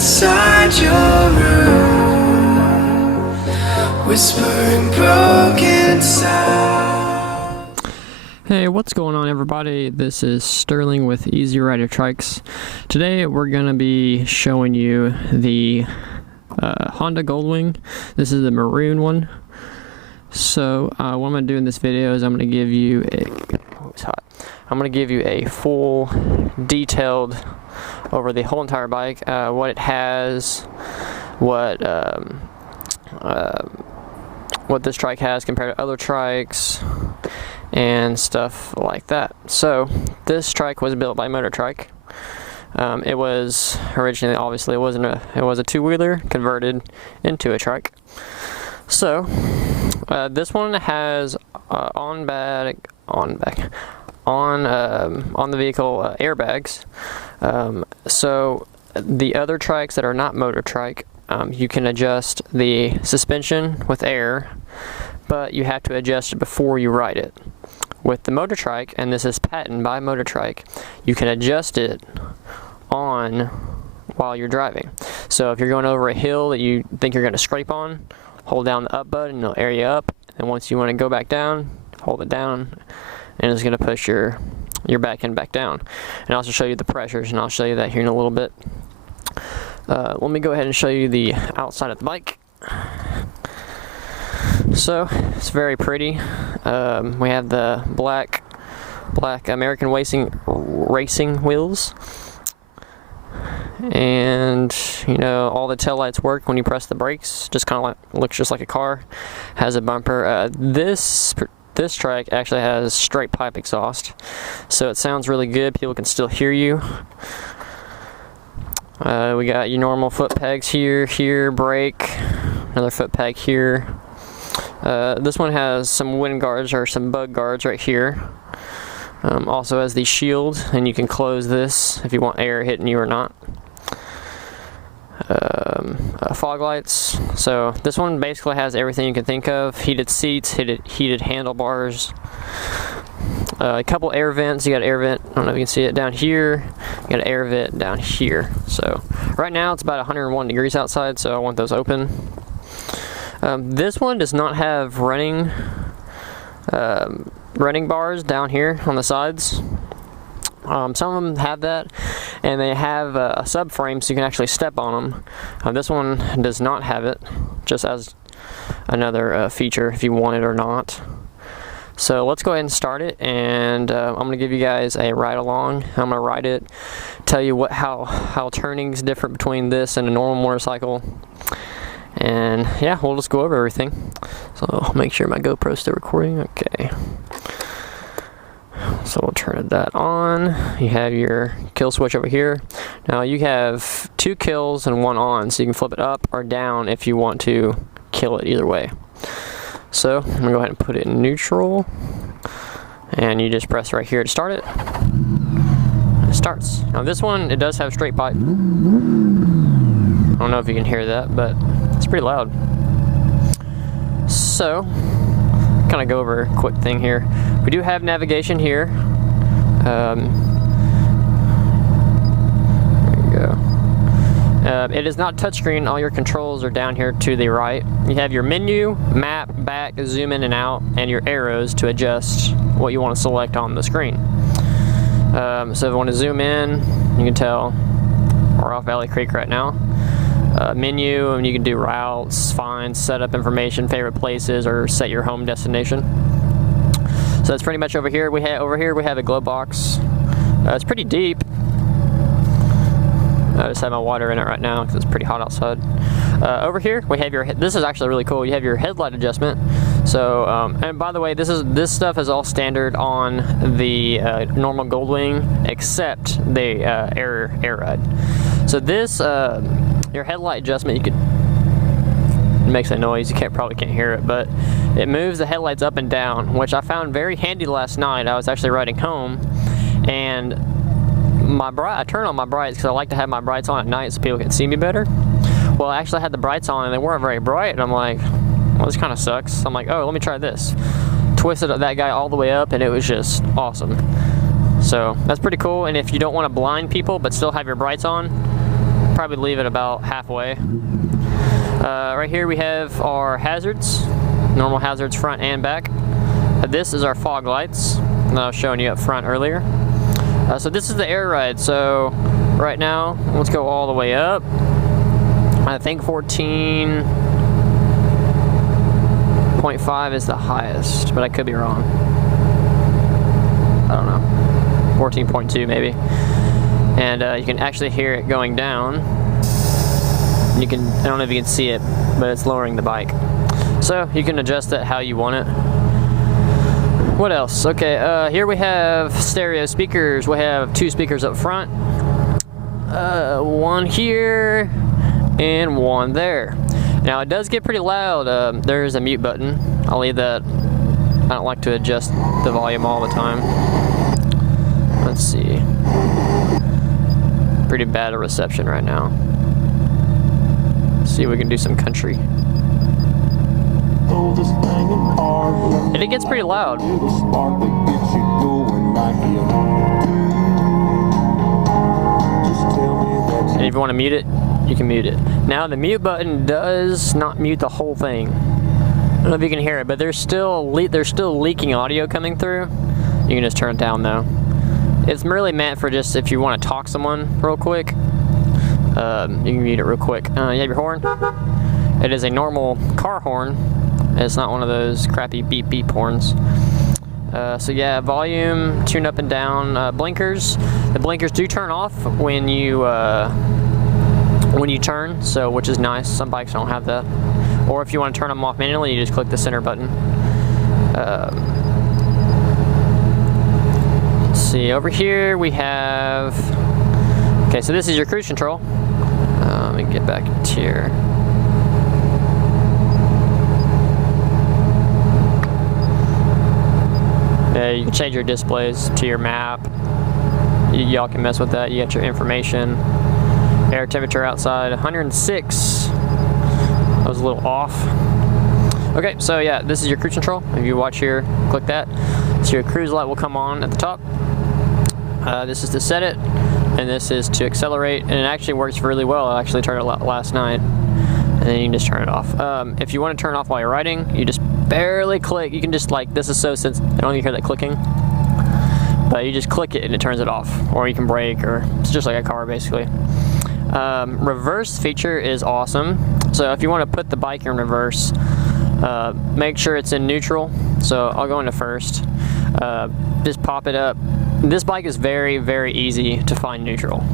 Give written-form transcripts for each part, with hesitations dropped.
inside your room, whispering broken sound. Hey, what's going on, everybody? This is Sterling with Easy Rider Trikes. Today we're going to be showing you the Honda Goldwing. This is the maroon one. So what I'm going to do in this video is I'm going to give you a full detailed over the whole entire bike, what it has, what this trike has compared to other trikes, and stuff like that. So this trike was built by MotorTrike. It was originally, obviously, it was a two-wheeler converted into a trike. So this one has on the vehicle airbags. So the other trikes that are not MotorTrike, you can adjust the suspension with air, but you have to adjust it before you ride it. With the MotorTrike, and this is patented by MotorTrike, you can adjust it on while you're driving. So if you're going over a hill that you think you're going to scrape on, hold down the up button and it'll air you up, and once you want to go back down, hold it down, and it's going to push your back end back down. And I'll also show you the pressures, and I'll show you that here in a little bit. Let me go ahead and show you the outside of the bike. So it's very pretty. We have the black American racing wheels, and you know, all the taillights work when you press the brakes. Just kind of like looks just like a car. Has a bumper. This trike actually has straight pipe exhaust, so it sounds really good. People can still hear you. We got your normal foot pegs here, brake, another foot peg here. This one has some wind guards or some bug guards right here. Also has the shield, and you can close this if you want air hitting you or not. Fog lights. So this one basically has everything you can think of: heated seats, heated handlebars, a couple air vents. You got an air vent, I don't know if you can see it down here. You got an air vent down here. So right now it's about 101 degrees outside, so I want those open. This one does not have running bars down here on the sides. Some of them have that, and they have a subframe so you can actually step on them. This one does not have it, just as another feature if you want it or not. So let's go ahead and start it, and I'm going to give you guys a ride along. I'm going to ride it, tell you how turning is different between this and a normal motorcycle. And yeah, we'll just go over everything. So I'll make sure my GoPro's still recording. Okay. So we'll turn that on. You have your kill switch over here. Now you have 2 kills and 1 on, so you can flip it up or down if you want to kill it either way. So I'm gonna go ahead and put it in neutral, and you just press right here to start it. It starts. Now this one, it does have straight pipe. I don't know if you can hear that, but it's pretty loud. So kind of go over a quick thing here. We do have navigation here. There you go. It is not touchscreen. All your controls are down here to the right. You have your menu, map, back, zoom in and out, and your arrows to adjust what you want to select on the screen. So if you want to zoom in, you can tell we're off Valley Creek right now. Menu, and you can do routes, find, set up information, favorite places, or set your home destination. So that's pretty much over here. We have a glove box. It's pretty deep. I just have my water in it right now because it's pretty hot outside. Over here we have this is actually really cool. You have your headlight adjustment. So and by the way, this stuff is all standard on the normal Goldwing except the air ride. So this your headlight adjustment, it makes a noise. You probably can't hear it, but it moves the headlights up and down, which I found very handy last night. I was actually riding home, and I turned on my brights because I like to have my brights on at night so people can see me better. Well, I actually had the brights on and they weren't very bright, and I'm like, well, this kind of sucks. I'm like, oh, let me try this. Twisted that guy all the way up, and it was just awesome. So that's pretty cool. And if you don't want to blind people but still have your brights on, probably leave it about halfway. Right here we have our hazards, normal hazards front and back. This is our fog lights that I was showing you up front earlier. So this is the air ride. So right now, let's go all the way up. I think 14.5 is the highest, but I could be wrong. I don't know. 14.2 maybe. And you can actually hear it going down. You can, I don't know if you can see it, but it's lowering the bike. So you can adjust it how you want it. What else? Okay, here we have stereo speakers. We have 2 speakers up front, one here and one there. Now it does get pretty loud. There's a mute button. I'll leave that. I don't like to adjust the volume all the time. Let's see. Pretty bad a reception right now. Let's see if we can do some country. And it gets pretty loud. And if you want to mute it, you can mute it. Now the mute button does not mute the whole thing. I don't know if you can hear it, but there's still leaking audio coming through. You can just turn it down though. It's really meant for just if you want to talk someone real quick. You can mute it real quick. You have your horn. It is a normal car horn. It's not one of those crappy beep beep horns. So yeah, volume, tune up and down. Blinkers. The blinkers do turn off when you turn, so which is nice. Some bikes don't have that. Or if you want to turn them off manually, you just click the center button. Let's see, over here we have. Okay, so this is your cruise control. Let me get back to here. You can change your displays to your map. Y'all can mess with that. You got your information. Air temperature outside 106. That was a little off. Okay, so yeah, this is your cruise control. If you watch here, click that. So your cruise light will come on at the top. This is to set it, and this is to accelerate, and it actually works really well. I actually turned it last night, and then you can just turn it off. If you want to turn it off while you're riding, you just barely click. You can just like, this is so sensitive. I don't even hear that clicking, but you just click it and it turns it off. Or you can brake, or it's just like a car basically. Reverse feature is awesome. So if you want to put the bike in reverse, make sure it's in neutral. So I'll go into first. Just pop it up. This bike is very, very easy to find neutral.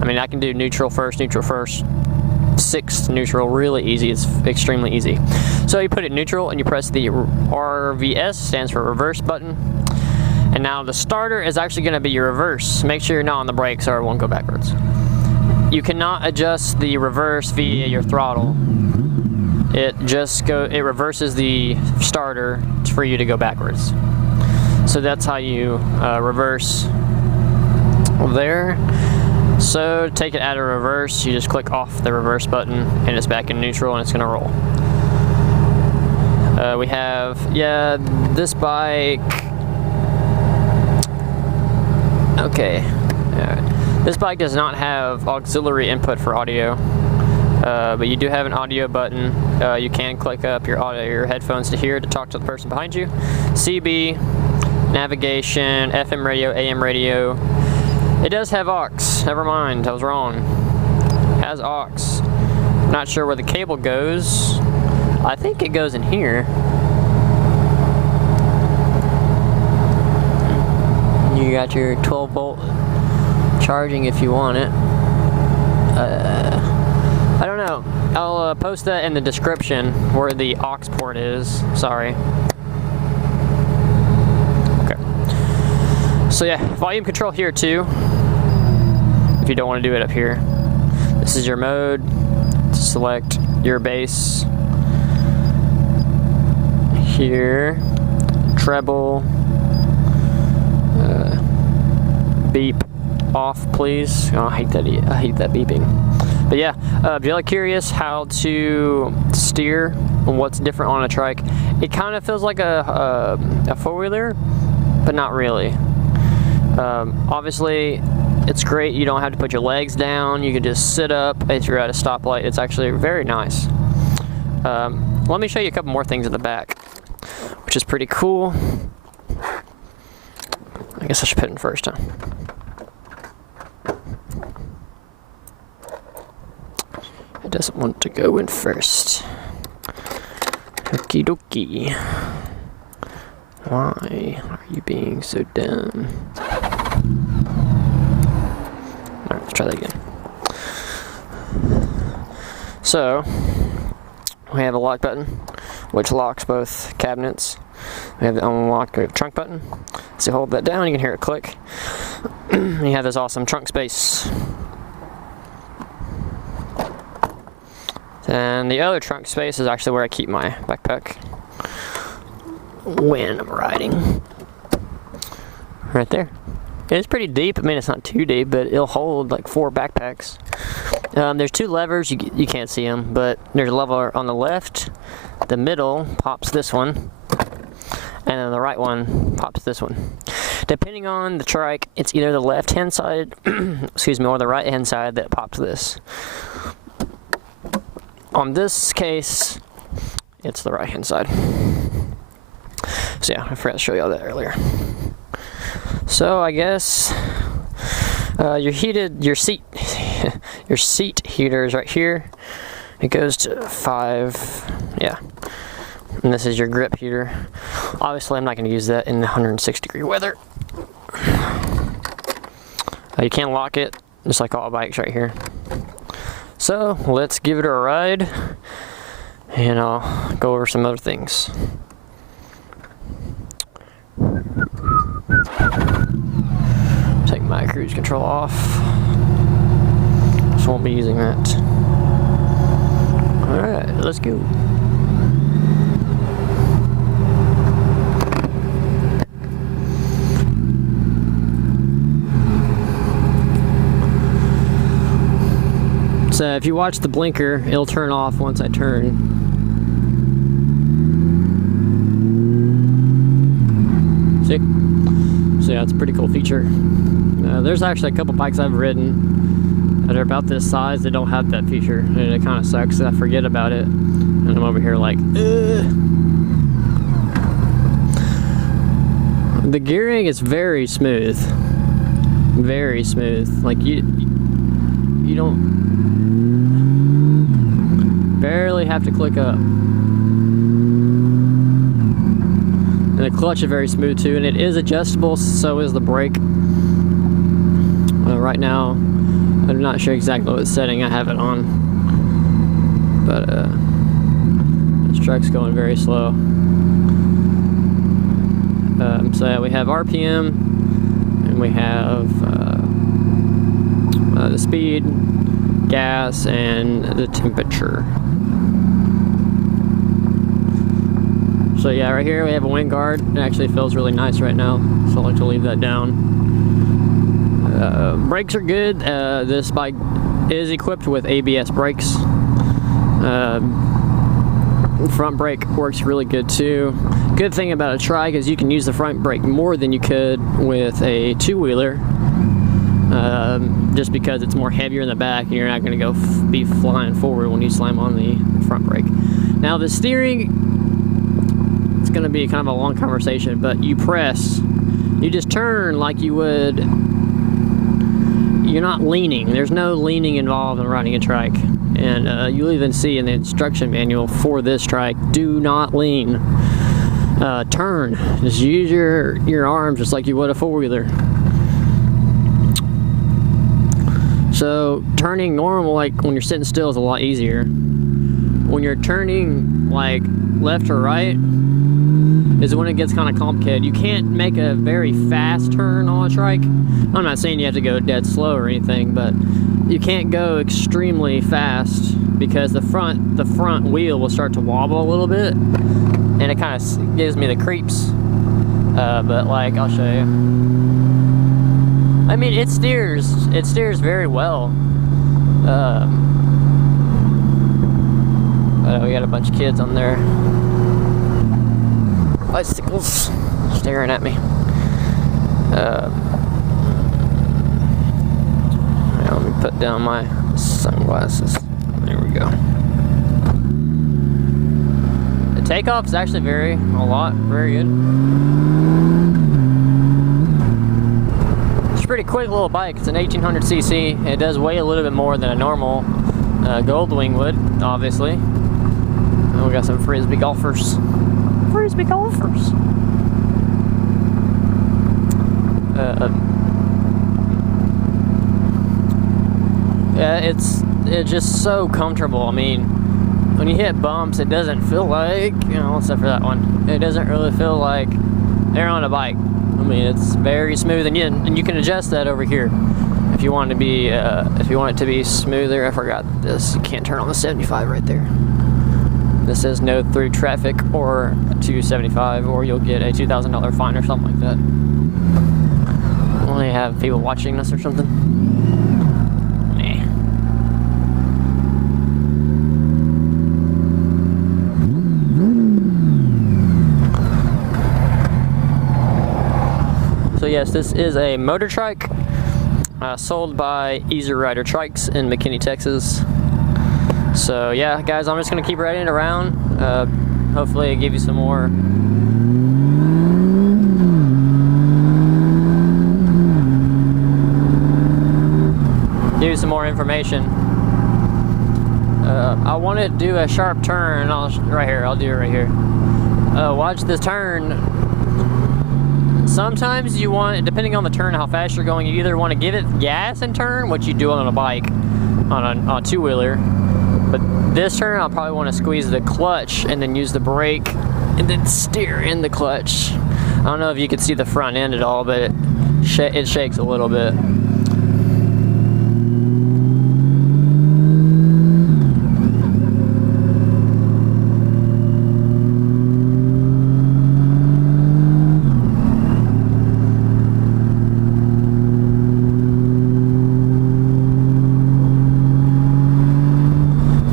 I mean, I can do neutral first, 6th neutral, really easy. It's extremely easy. So you put it neutral and you press the RVS, stands for reverse button. And now the starter is actually going to be your reverse. Make sure you're not on the brakes or it won't go backwards. You cannot adjust the reverse via your throttle. It reverses the starter for you to go backwards. So that's how you reverse there. So to take it out of reverse, you just click off the reverse button and it's back in neutral and it's gonna roll. We have, yeah, this bike. Okay, this bike does not have auxiliary input for audio, but you do have an audio button. You can click up your headphones to here to talk to the person behind you. CB, navigation, FM radio, AM radio. It does have aux. Never mind, I was wrong. It has aux. Not sure where the cable goes. I think it goes in here. You got your 12 volt charging if you want it. I don't know. I'll post that in the description where the aux port is. Sorry. Okay. So yeah, volume control here too. If you don't want to do it up here. This is your mode. Select your bass. Here. Treble. Beep off, please. Oh, I hate that beeping. But yeah, if you're curious how to steer and what's different on a trike, it kind of feels like a four-wheeler, but not really. Obviously, It's great. You don't have to put your legs down. You can just sit up if you're at a stoplight. It's actually very nice. Let me show you a couple more things in the back, which is pretty cool. I guess I should put it in first, huh? It doesn't want to go in first. Okie dokie. Why are you being so dumb? Alright, let's try that again. So, we have a lock button, which locks both cabinets. We have the unlock trunk button. So you hold that down, you can hear it click. You have this awesome trunk space. And the other trunk space is actually where I keep my backpack when I'm riding. Right there. It's pretty deep. I mean, it's not too deep, but it'll hold like 4 backpacks. There's 2 levers. You can't see them, but there's a lever on the left. The middle pops this one, and then the right one pops this one. Depending on the trike, it's either the left-hand side, excuse me, or the right-hand side that pops this. On this case, it's the right-hand side. So yeah, I forgot to show you all that earlier. So I guess your seat heater is right here. It goes to 5, yeah. And this is your grip heater. Obviously, I'm not going to use that in 106-degree weather. You can lock it, just like all bikes right here. So let's give it a ride, and I'll go over some other things. Take my cruise control off. Just won't be using that. Alright, let's go. So if you watch the blinker, it'll turn off once I turn. See? So yeah, it's a pretty cool feature. There's actually a couple bikes I've ridden that are about this size that don't have that feature, and it kind of sucks. I forget about it, and I'm over here like, ugh. The gearing is very smooth. Very smooth. Like you don't barely have to click up. And the clutch is very smooth too, and it is adjustable, so is the brake. Right now, I'm not sure exactly what setting I have it on, but this truck's going very slow. So yeah, we have RPM, and we have the speed, gas, and the temperature. So yeah, right here we have a wind guard. It actually feels really nice right now, so I like to leave that down. Brakes are good. This bike is equipped with ABS brakes. Front brake works really good too. Good thing about a trike is you can use the front brake more than you could with a two-wheeler, just because it's more heavier in the back and you're not going to be flying forward when you slam on the front brake. Now the steering, it's going to be kind of a long conversation, but you just turn like you would. You're not leaning. There's no leaning involved in riding a trike. And you'll even see in the instruction manual for this trike, do not lean. Turn. Just use your arms just like you would a four-wheeler. So turning normal, like when you're sitting still, is a lot easier. When you're turning like left or right is when it gets kind of complicated. You can't make a very fast turn on a trike. I'm not saying you have to go dead slow or anything, but you can't go extremely fast because the front wheel will start to wobble a little bit, and it kind of gives me the creeps. But like, I'll show you. I mean, it steers very well. We got a bunch of kids on there. Bicycles staring at me. put down my sunglasses. There we go. The takeoff is actually very good. It's a pretty quick little bike. It's an 1800cc. It does weigh a little bit more than a normal Goldwing would, obviously. And we got some frisbee golfers. Frisbee golfers. Yeah, it's just so comfortable. I mean, when you hit bumps, it doesn't feel like, you know, except for that one, it doesn't really feel like they're on a bike. I mean, it's very smooth, and you can adjust that over here if you want it to be smoother. I forgot this. You can't turn on the 75 right there. This says no through traffic or 275, or you'll get a $2,000 fine or something like that. Only have people watching us or something. So yes, this is a MotorTrike sold by Rider Trikes in McKinney, Texas. So yeah, guys, I'm just gonna keep riding it around. Hopefully, give you some more. Give you some more information. I want to do a sharp turn. I'll do it right here. Watch this turn. Sometimes you want, depending on the turn, how fast you're going, you either want to give it gas and turn, which you do on a bike, on a two-wheeler. But this turn, I'll probably want to squeeze the clutch and then use the brake and then steer in the clutch. I don't know if you can see the front end at all, but it shakes a little bit.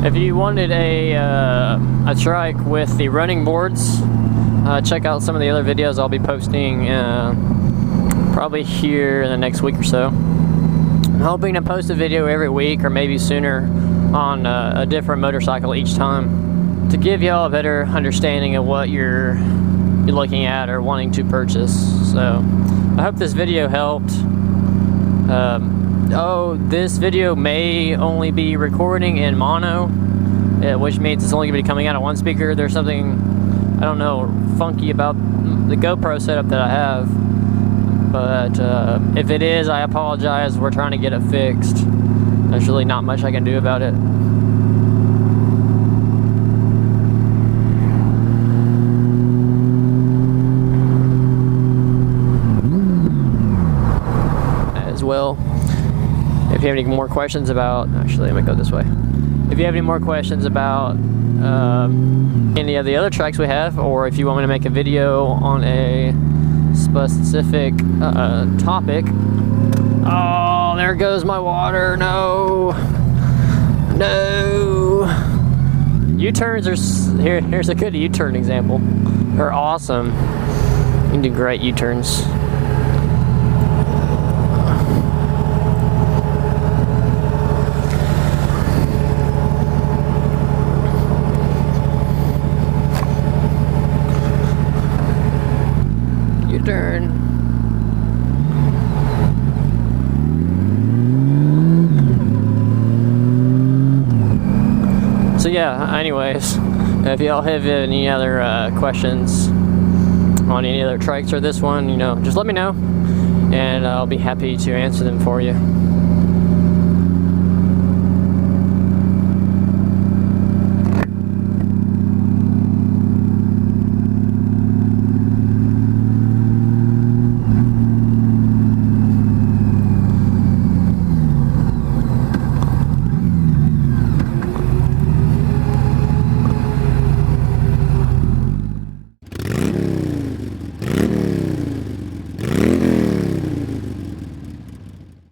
If you wanted a trike with the running boards, check out some of the other videos I'll be posting probably here in the next week or so. I'm hoping to post a video every week or maybe sooner on a different motorcycle each time to give y'all a better understanding of what you're looking at or wanting to purchase. So I hope this video helped. This video may only be recording in mono, which means it's only going to be coming out of one speaker. There's something, I don't know, funky about the GoPro setup that I have. But if it is, I apologize. We're trying to get it fixed. There's really not much I can do about it. As well. If you have any more questions about, actually, let me go this way. If you have any more questions about any of the other trikes we have, or if you want me to make a video on a specific topic. Oh, there goes my water. No. U-turns are, here's a good U-turn example. They're awesome. You can do great U-turns. U-turn. So yeah, anyways, if y'all have any other questions on any other trikes or this one, you know, just let me know and I'll be happy to answer them for you.